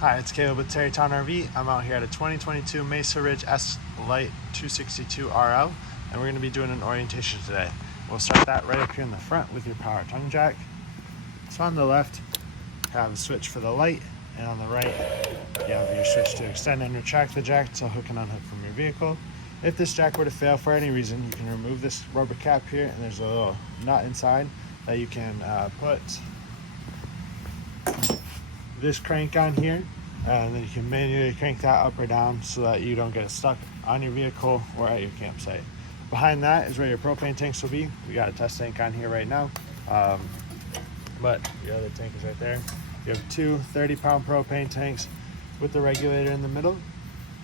Hi, it's Caleb with Terrytown RV. I'm out here at a 2022 Mesa Ridge S-Lite 262 RL, and we're going to be doing an orientation today. We'll start that right up here in the front with your power tongue jack. So on the left, you have a switch for the light, and on the right, you have your switch to extend and retract the jack to hook and unhook from your vehicle. If this jack were to fail for any reason, you can remove this rubber cap here, and there's a little nut inside that you can put this crank on here, and then you can manually crank that up or down so that you don't get stuck on your vehicle or at your campsite. Behind that is where your propane tanks will be. We got a test tank on here right now, but your other tank is right there. You have two 30-pound propane tanks with the regulator in the middle.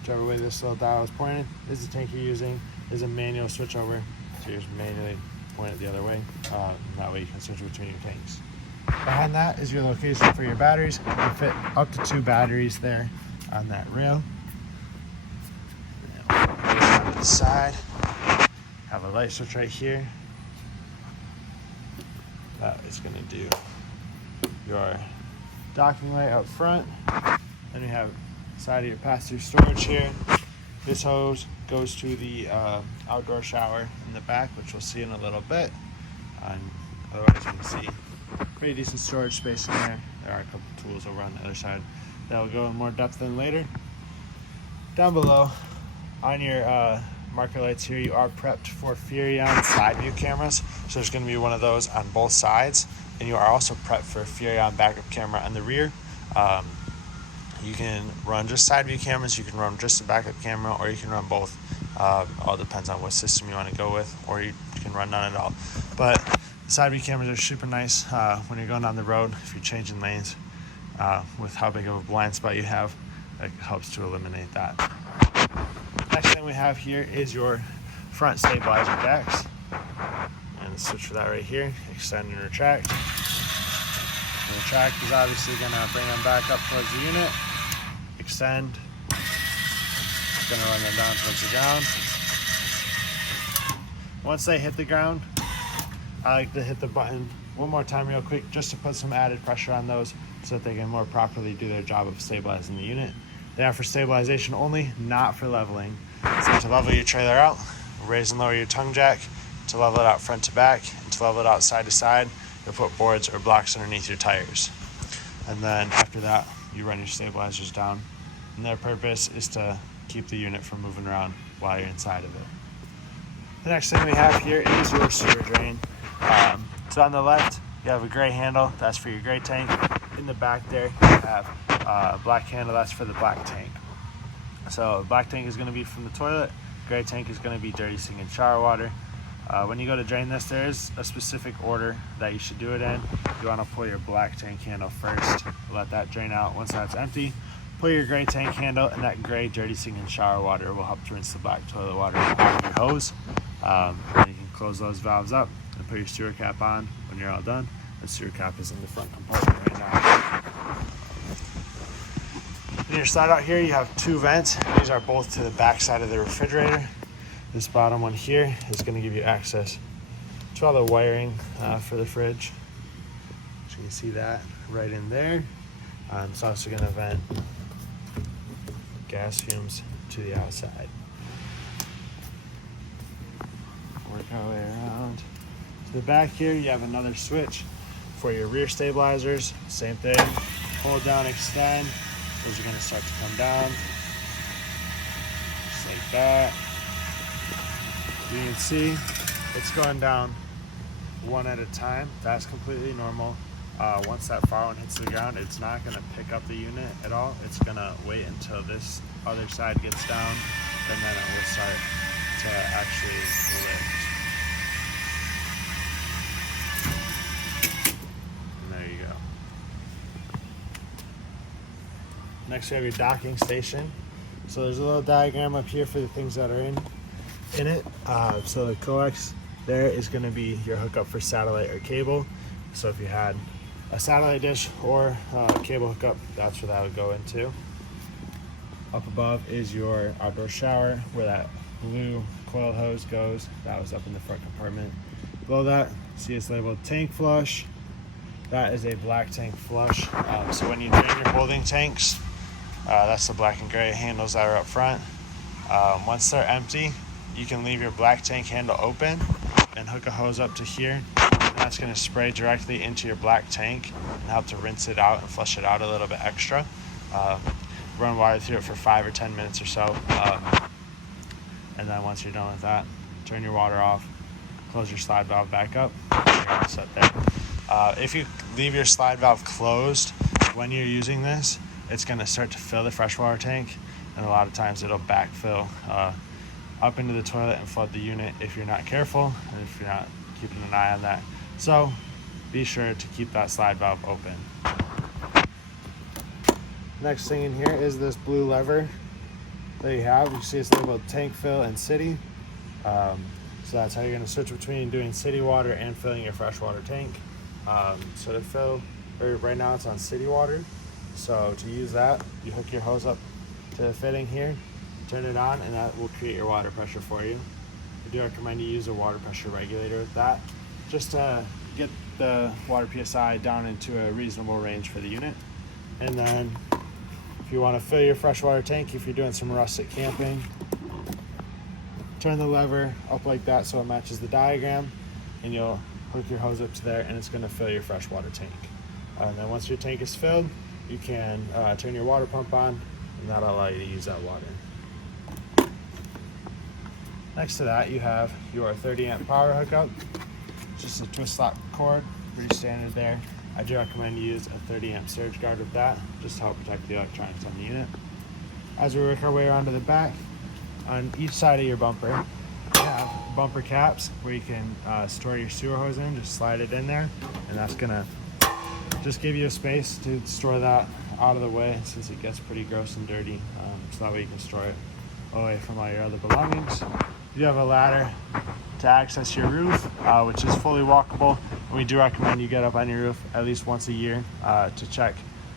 Whichever way this little dial is pointed is the tank you're using. Is a manual switch over, so you just manually point it the other way. That way you can switch between your tanks. Behind that is your location for your batteries. You can fit up to 2 batteries there on that rail. On the side, have a light switch right here. That is going to do your docking light up front. Then we have side of your pass-through storage here. This hose goes to the outdoor shower in the back, which we'll see in a little bit. Otherwise, you can see pretty decent storage space in there. There are a couple tools over on the other side that will go in more depth in later. Down below, on your marker lights here, you are prepped for Furrion side view cameras. So there's going to be one of those on both sides, and you are also prepped for a Furrion backup camera on the rear. You can run just side view cameras, you can run just a backup camera, or you can run both. All depends on what system you want to go with, or you can run none at all. But side view cameras are super nice when you're going down the road. If you're changing lanes with how big of a blind spot you have, that helps to eliminate that. Next thing we have here is your front stabilizer jacks, and the switch for that right here. Extend and retract. The retract is obviously going to bring them back up towards the unit. Extend. It's going to run them down towards the ground. Once they hit the ground, I like to hit the button one more time real quick just to put some added pressure on those so that they can more properly do their job of stabilizing the unit. They are for stabilization only, not for leveling. So to level your trailer out, raise and lower your tongue jack. To level it out front to back, and to level it out side to side, you'll put boards or blocks underneath your tires. And then after that, you run your stabilizers down. And their purpose is to keep the unit from moving around while you're inside of it. The next thing we have here is your sewer drain. So on the left, you have a gray handle. That's for your gray tank. In the back there, you have a black handle. That's for the black tank. So black tank is going to be from the toilet. Gray tank is going to be dirty sink and shower water. When you go to drain this, there is a specific order that you should do it in. You want to pull your black tank handle first. Let that drain out. Once that's empty, pull your gray tank handle, and that gray dirty sink and shower water will help to rinse the black toilet water out of your hose. And you can close those valves up and put your sewer cap on when you're all done. The sewer cap is in the front compartment right now. On your side out here, you have 2 vents. These are both to the back side of the refrigerator. This bottom one here is going to give you access to all the wiring for the fridge. So you can see that right in there. It's also going to vent gas fumes to the outside. Work our way around to the back here. You have another switch for your rear stabilizers. Same thing. Hold down, extend. Those are going to start to come down just like that. You can see it's going down one at a time. That's completely normal. Once that far one hits the ground, it's not going to pick up the unit at all. It's going to wait until this other side gets down, and then it will start to actually lift. And there you go. Next we have your docking station. So there's a little diagram up here for the things that are in it. So the coax there is going to be your hookup for satellite or cable. So if you had a satellite dish or a cable hookup, that's where that would go into. Up above is your outdoor shower where that blue coil hose goes. That was up in the front compartment. Below that, see it's labeled tank flush. That is a black tank flush. So when you drain your holding tanks, That's the black and gray handles that are up front. Once they're empty, you can leave your black tank handle open and hook a hose up to here. And that's going to spray directly into your black tank and help to rinse it out and flush it out a little bit extra. Run water through it for 5 or 10 minutes or so. And then once you're done with that, turn your water off, close your slide valve back up, and you're all set there. If you leave your slide valve closed when you're using this, it's going to start to fill the freshwater tank, and a lot of times it'll backfill up into the toilet and flood the unit if you're not careful and if you're not keeping an eye on that. So be sure to keep that slide valve open. Next thing in here is this blue lever that you have. You see it's labeled tank fill and city. So that's how you're going to switch between doing city water and filling your freshwater tank. So to fill, right now it's on city water. So to use that, you hook your hose up to the fitting here, turn it on, and that will create your water pressure for you. I do recommend you use a water pressure regulator with that, just to get the water PSI down into a reasonable range for the unit. And then if you want to fill your freshwater tank, if you're doing some rustic camping, turn the lever up like that so it matches the diagram, and you'll hook your hose up to there, and it's going to fill your freshwater tank. And then once your tank is filled, you can turn your water pump on, and that'll allow you to use that water. Next to that, you have your 30 amp power hookup. It's just a twist lock cord, pretty standard there. I do recommend you use a 30 amp surge guard with that, just to help protect the electronics on the unit. As we work our way around to the back, on each side of your bumper, you have bumper caps where you can store your sewer hose in. Just slide it in there, and that's gonna just give you a space to store that out of the way, since it gets pretty gross and dirty. So that way you can store it away from all your other belongings. You have a ladder to access your roof, which is fully walkable. And we do recommend you get up on your roof at least once a year to check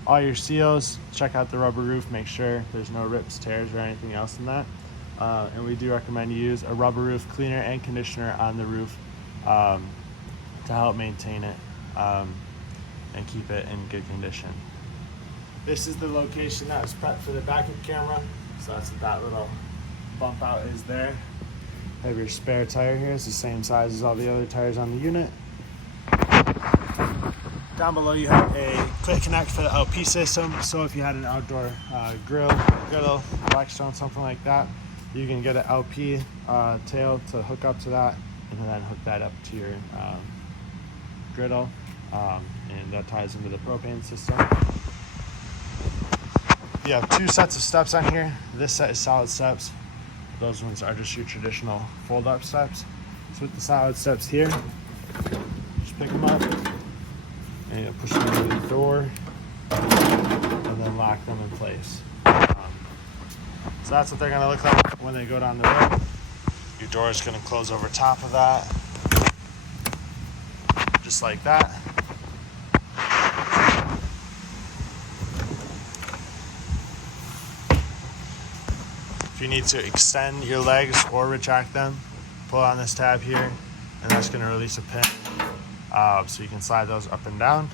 all your seals, check out the rubber roof, make sure there's no rips, tears, or anything else in that. And we do recommend you use a rubber roof cleaner and conditioner on the roof to help maintain it and keep it in good condition. This is the location that was prepped for the backup camera. So that's what that little bump out is there. Have your spare tire here. It's the same size as all the other tires on the unit. Down below you have a quick connect for the LP system. So if you had an outdoor griddle, Blackstone, something like that, you can get an LP tail to hook up to that, and then hook that up to your griddle, and that ties into the propane system. You have 2 sets of steps on here. This set is solid steps. Those ones are just your traditional fold-up steps. So with the solid steps here, just pick them up, and you push them into the door, and then lock them in place. So that's what they're going to look like when they go down the road. Your door is going to close over top of that, just like that. If you need to extend your legs or retract them, pull on this tab here, and that's going to release a pin. So you can slide those up and down.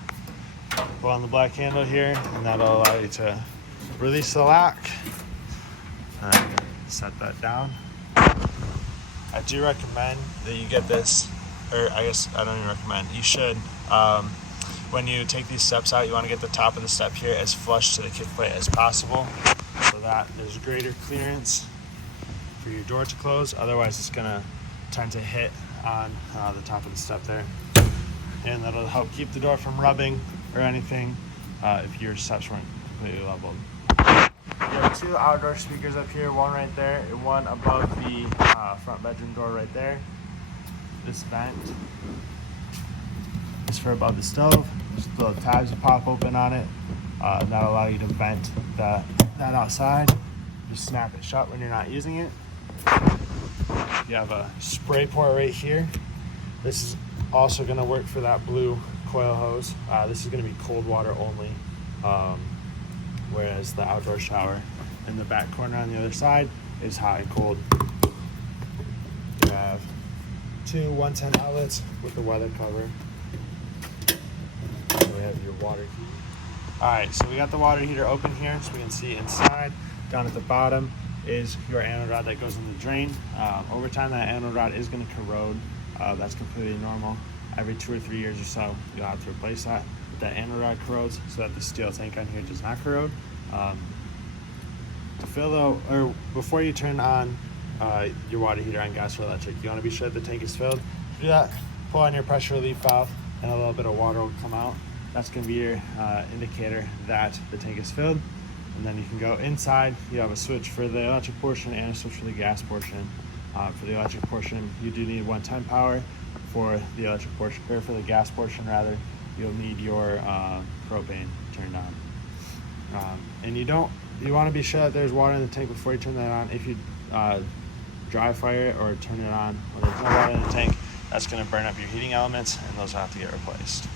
Pull on the black handle here, and that'll allow you to release the lock. And set that down. I do recommend that you get this, or I guess I don't even recommend, you should. When you take these steps out, you want to get the top of the step here as flush to the kick plate as possible, so that there's greater clearance for your door to close. Otherwise it's going to tend to hit on the top of the step there, and that'll help keep the door from rubbing or anything if your steps weren't completely leveled. You have 2 outdoor speakers up here, one right there and one above the front bedroom door right there. This vent is for above the stove. Just the tabs will pop open on it, and that'll allow you to vent that outside. Just snap it shut when you're not using it. You have a spray port right here. This is also going to work for that blue coil hose. This is going to be cold water only, whereas the outdoor shower in the back corner on the other side is hot and cold. You have 2 110 outlets with the weather cover. And we have your water heat. All right, so we got the water heater open here, so we can see inside. Down at the bottom is your anode rod that goes in the drain. Over time, that anode rod is going to corrode. That's completely normal. Every 2 or 3 years or so, you'll have to replace that. That anode rod corrodes so that the steel tank on here does not corrode. To fill though, or before you turn on your water heater on gas or electric, you want to be sure that the tank is filled. To do that, pull on your pressure relief valve and a little bit of water will come out. That's going to be your indicator that the tank is filled. And then you can go inside. You have a switch for the electric portion and a switch for the gas portion. For the electric portion, you do need 110 power. For the electric portion, or for the gas portion rather, you'll need your propane turned on. And you want to be sure that there's water in the tank before you turn that on. If you dry fire it or turn it on when there's no water in the tank, that's going to burn up your heating elements, and those have to get replaced.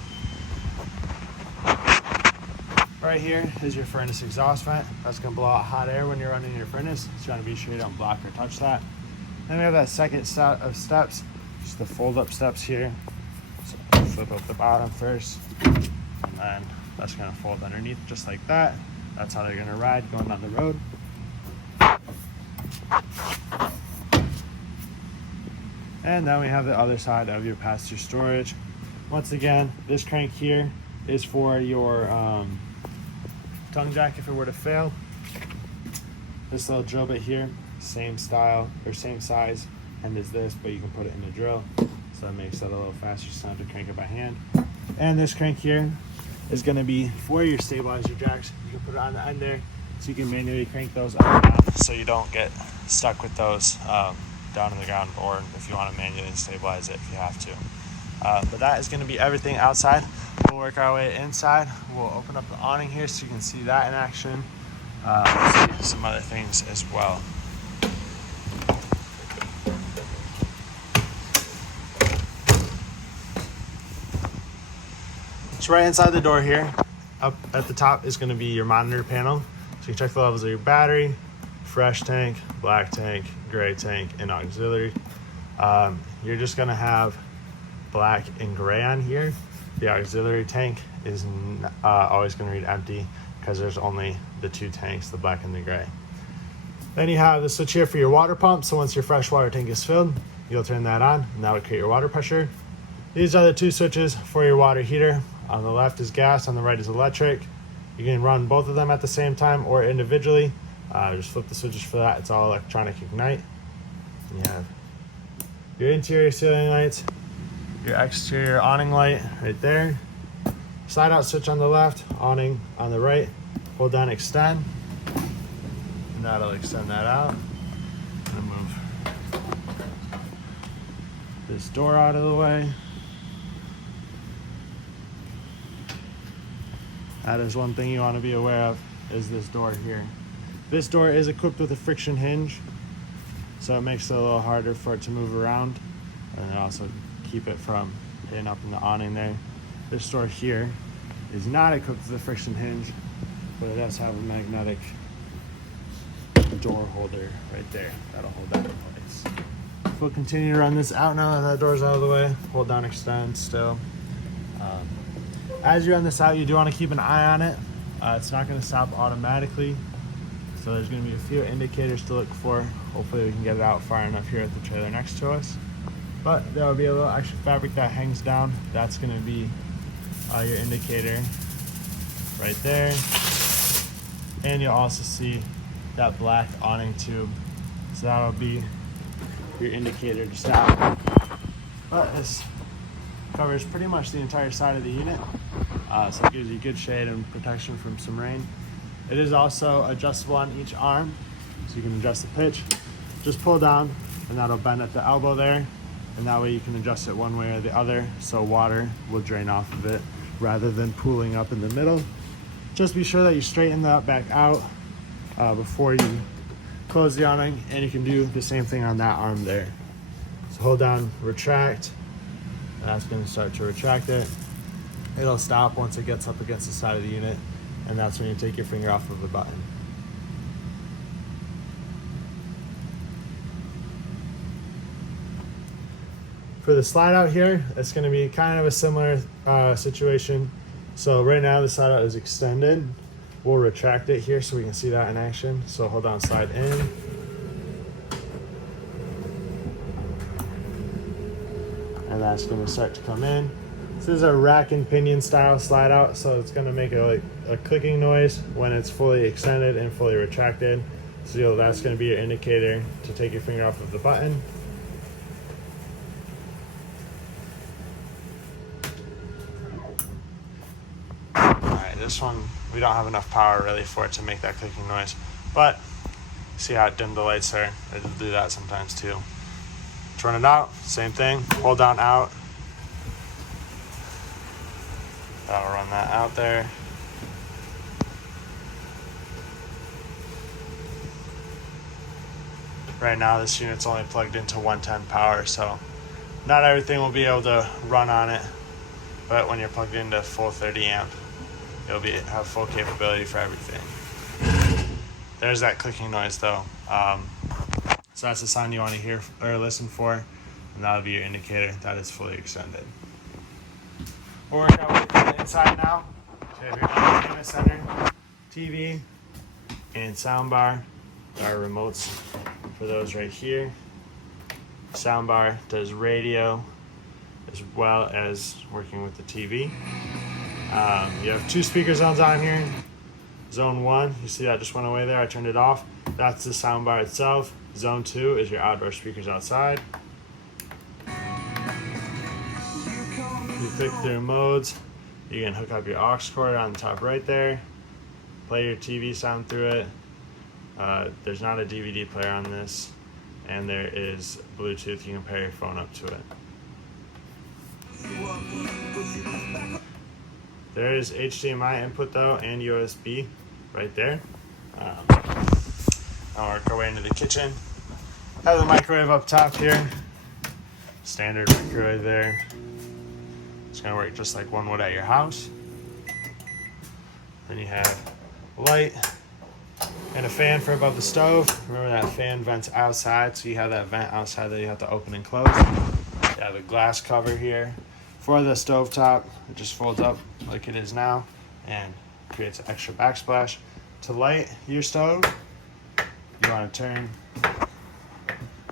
Right here is your furnace exhaust vent. That's going to blow out hot air when you're running your furnace, so you want to be sure you don't block or touch that. Then we have that second set of steps, just the fold up steps here. So flip up the bottom first, and then that's going to fold underneath just like that. That's how they're going to ride going down the road. And then we have the other side of your pass-through storage. Once again, this crank here is for your tongue jack if it were to fail. This little drill bit here, same style or same size and as this, but you can put it in the drill, so that makes it a little faster, so you don't have to crank it by hand. And this crank here is going to be for your stabilizer jacks. You can put it on the end there, so you can manually crank those up and down, so you don't get stuck with those down on the ground, or if you want to manually stabilize it if you have to. But that is going to be everything outside. We'll work our way inside. We'll open up the awning here so you can see that in action. See some other things as well. So right inside the door here, up at the top is going to be your monitor panel. So you check the levels of your battery, fresh tank, black tank, gray tank, and auxiliary. You're just going to have black and gray on here. The auxiliary tank is always going to read empty because there's only the 2 tanks, the black and the gray. Then you have the switch here for your water pump. So once your fresh water tank is filled, you'll turn that on and that will create your water pressure. These are the 2 switches for your water heater. On the left is gas, on the right is electric. You can run both of them at the same time or individually. Just flip the switches for that. It's all electronic ignite. And you have your interior ceiling lights, your exterior awning light right there. Slide out switch on the left, awning on the right. Hold down extend, and that'll extend that out. I'm gonna move this door out of the way. That is one thing you want to be aware of, is this door here. This door is equipped with a friction hinge, so it makes it a little harder for it to move around, and it also keep it from hitting up in the awning there. This door here is not equipped with a friction hinge, but it does have a magnetic door holder right there. That'll hold that in place. We'll continue to run this out now that door's out of the way. Hold down extend still. As you run this out, you do want to keep an eye on it. It's not going to stop automatically, so there's going to be a few indicators to look for. Hopefully we can get it out far enough here at the trailer next to us. But there will be a little extra fabric that hangs down. That's going to be your indicator right there. And you'll also see that black awning tube. So that'll be your indicator to stop. But this covers pretty much the entire side of the unit. So it gives you good shade and protection from some rain. It is also adjustable on each arm, so you can adjust the pitch. Just pull down and that'll bend at the elbow there, and that way you can adjust it one way or the other, so water will drain off of it rather than pooling up in the middle. Just be sure that you straighten that back out before you close the awning, and you can do the same thing on that arm there. So hold down, retract, and that's going to start to retract it. It'll stop once it gets up against the side of the unit, and that's when you take your finger off of the button. For the slide out here, it's going to be kind of a similar situation. So right now the slide out is extended. We'll retract it here so we can see that in action. So hold on, slide in. And that's gonna start to come in. This is a rack and pinion style slide out, so it's gonna make a clicking noise when it's fully extended and fully retracted. So that's gonna be your indicator to take your finger off of the button. Alright, this one, we don't have enough power really for it to make that clicking noise, but see how dim the lights are? It'll do that sometimes too. Turn it out, same thing, hold down out. That'll run that out there. Right now this unit's only plugged into 110 power, so not everything will be able to run on it, but when you're plugged into full 30 amp, you'll have full capability for everything. There's that clicking noise though. So that's the sound you want to hear or listen for, and that'll be your indicator that it's fully extended. We'll work our way to the inside now. So you have your entertainment center, TV, and soundbar. Our remotes for those right here. Soundbar does radio as well as working with the TV. You have 2 speaker zones on here. Zone 1, you see that just went away there, I turned it off. That's the soundbar itself. Zone 2 is your outdoor speakers outside. You click through modes. You can hook up your aux cord on the top right there. Play your TV sound through it. There's not a DVD player on this, and there is Bluetooth. You can pair your phone up to it. There is HDMI input though, and USB right there. I'll work our way into the kitchen. Have the microwave up top here. Standard microwave there. It's gonna work just like one would at your house. Then you have a light and a fan for above the stove. Remember that fan vents outside, so you have that vent outside that you have to open and close. You have a glass cover here for the stove top. It just folds up like it is now and creates an extra backsplash. To light your stove, you want to turn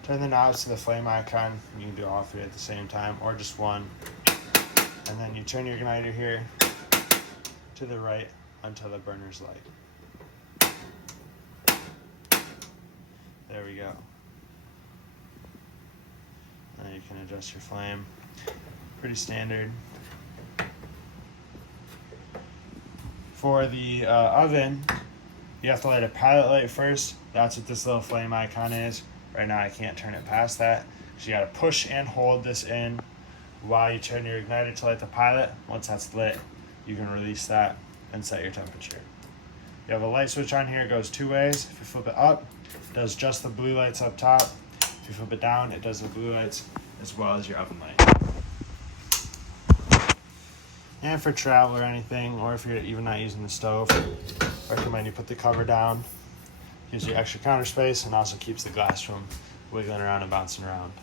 the knobs to the flame icon. You can do all 3 at the same time or just one. And then you turn your igniter here to the right until the burner's light. There we go. And you can adjust your flame. Pretty standard. For the oven, you have to light a pilot light first. That's what this little flame icon is. Right now I can't turn it past that. So you gotta push and hold this in while you turn your igniter to light the pilot. Once that's lit, you can release that and set your temperature. You have a light switch on here, it goes 2 ways. If you flip it up, it does just the blue lights up top. If you flip it down, it does the blue lights as well as your oven light. And for travel or anything, or if you're even not using the stove, I recommend you put the cover down. Gives you extra counter space and also keeps the glass from wiggling around and bouncing around.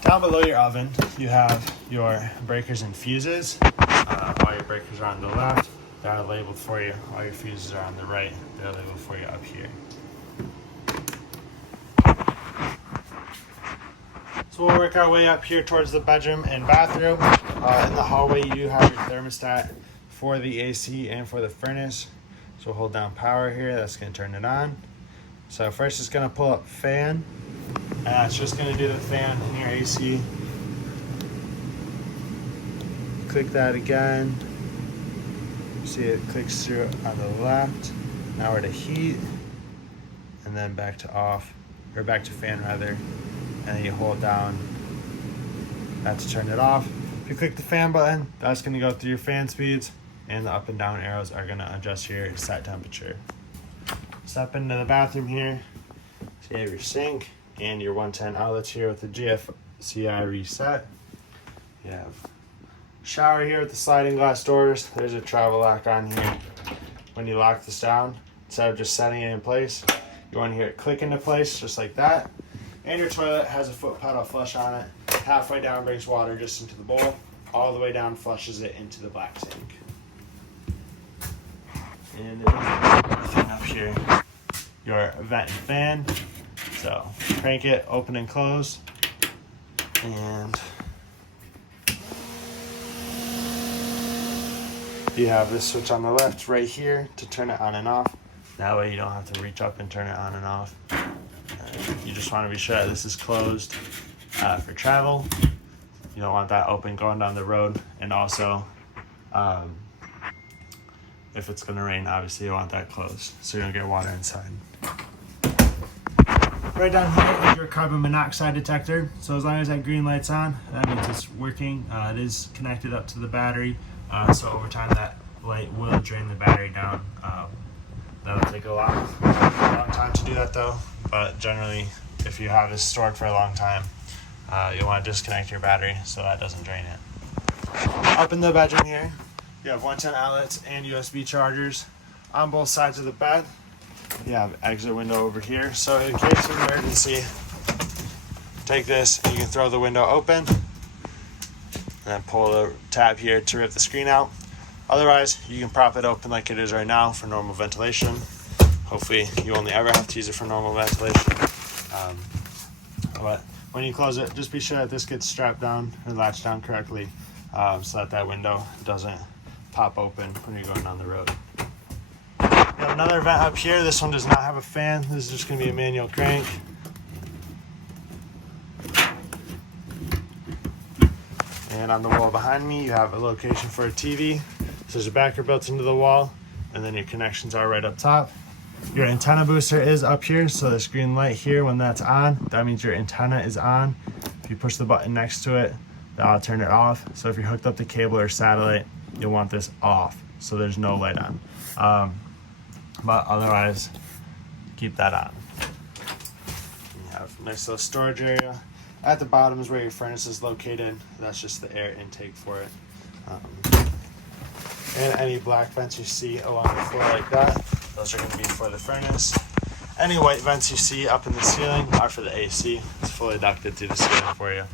Down below your oven, you have your breakers and fuses. All your breakers are on the left. They're labeled for you. All your fuses are on the right. They're labeled for you up here. So we'll work our way up here towards the bedroom and bathroom. In the hallway, you do have your thermostat for the AC and for the furnace. So we'll hold down power here. That's going to turn it on. So first it's going to pull up fan. And it's just going to do the fan in your AC. Click that again. See it clicks through on the left. Now we're to heat. And then back to off. Or back to fan rather. And then you hold down that to turn it off. If you click the fan button, that's going to go through your fan speeds, and the up and down arrows are going to adjust your set temperature. Step into the bathroom here. So you have your sink and your 110 outlets here with the GFCI reset. You have a shower here with the sliding glass doors. There's a travel lock on here. When you lock this down, instead of just setting it in place, you want to hear it click into place just like that. And your toilet has a foot pedal flush on it. Halfway down brings water just into the bowl. All the way down flushes it into the black tank. And there's another thing up here, your vent and fan. So crank it, open and close, and you have this switch on the left right here to turn it on and off. That way you don't have to reach up and turn it on and off. You just want to be sure that this is closed for travel. You don't want that open going down the road. And also, if it's going to rain, obviously you want that closed so you don't get water inside. Right down here is your carbon monoxide detector. So as long as that green light's on, that means it's working. It is connected up to the battery. So over time that light will drain the battery down. That'll take a long time to do that though. But generally, if you have this stored for a long time, you'll want to disconnect your battery so that doesn't drain it. Up in the bedroom here, you have 110 outlets and USB chargers on both sides of the bed. You have exit window over here. So in case of emergency, take this and you can throw the window open and then pull the tab here to rip the screen out. Otherwise, you can prop it open like it is right now for normal ventilation. Hopefully you only ever have to use it for normal ventilation. But when you close it, just be sure that this gets strapped down or latched down correctly so that window doesn't pop open when you're going down the road. You have another vent up here. This one does not have a fan. This is just going to be a manual crank. And on the wall behind me, you have a location for a TV. So there's a backer built into the wall, and then your connections are right up top. Your antenna booster is up here, so this green light here, when that's on, that means your antenna is on. If you push the button next to it, that'll turn it off. So if you're hooked up to cable or satellite, you'll want this off, so there's no light on. But otherwise, keep that on. You have a nice little storage area. At the bottom is where your furnace is located. That's just the air intake for it. And any black vents you see along the floor like that, those are going to be for the furnace. Any white vents you see up in the ceiling are for the AC. It's fully ducted through the ceiling for you.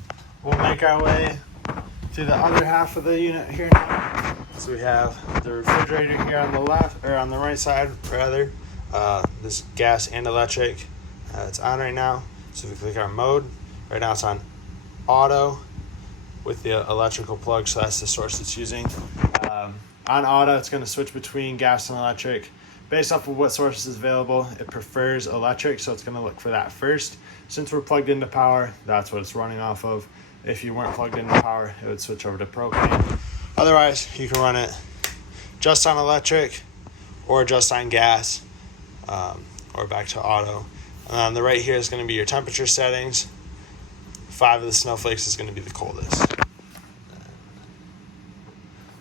We'll make our way to the other half of the unit here now. So we have the refrigerator here on the left, or on the right side rather. This gas and electric. It's on right now. So if we click our mode, right now it's on auto with the electrical plug, so that's the source it's using. On auto, it's going to switch between gas and electric. Based off of what source is available, it prefers electric, so it's going to look for that first. Since we're plugged into power, that's what it's running off of. If you weren't plugged into power, it would switch over to propane. Otherwise, you can run it just on electric or just on gas, or back to auto. And on the right here is going to be your temperature settings. 5 of the snowflakes is going to be the coldest.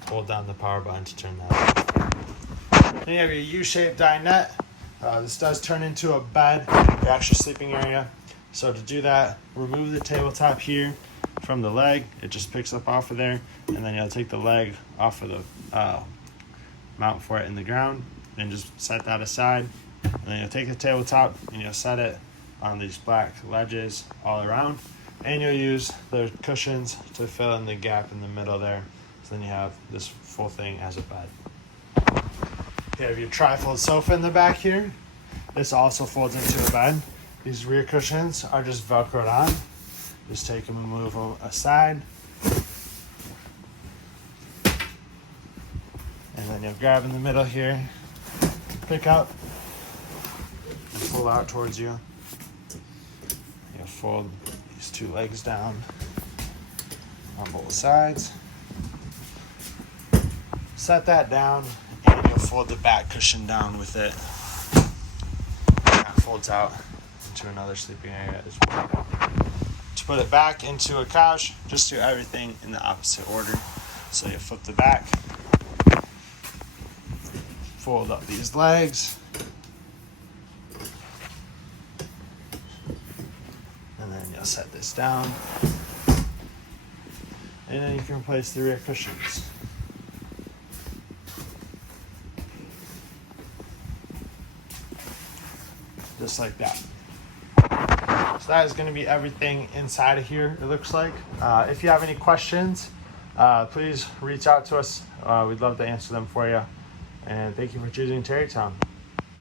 Hold down the power button to turn that on. Then you have your U-shaped dinette. This does turn into a bed, your extra sleeping area. So to do that, remove the tabletop here from the leg. It just picks up off of there, and then you'll take the leg off of the mount for it in the ground, and just set that aside. And then you'll take the tabletop and you'll set it on these black ledges all around, and you'll use the cushions to fill in the gap in the middle there. So then you have this full thing as a bed. You have your tri-fold sofa in the back here. This also folds into a bed. These rear cushions are just Velcroed on. Just take them and move them aside. And then you'll grab in the middle here, pick up, and pull out towards you. You'll fold these 2 legs down on both sides. Set that down, and you'll fold the back cushion down with it. And that folds out into another sleeping area as well. To put it back into a couch, just do everything in the opposite order. So you flip the back, fold up these legs, and then you'll set this down, and then you can replace the rear cushions. Just like that. So that is going to be everything inside of here, it looks like. If you have any questions, please reach out to us. We'd love to answer them for you. And thank you for choosing Terrytown.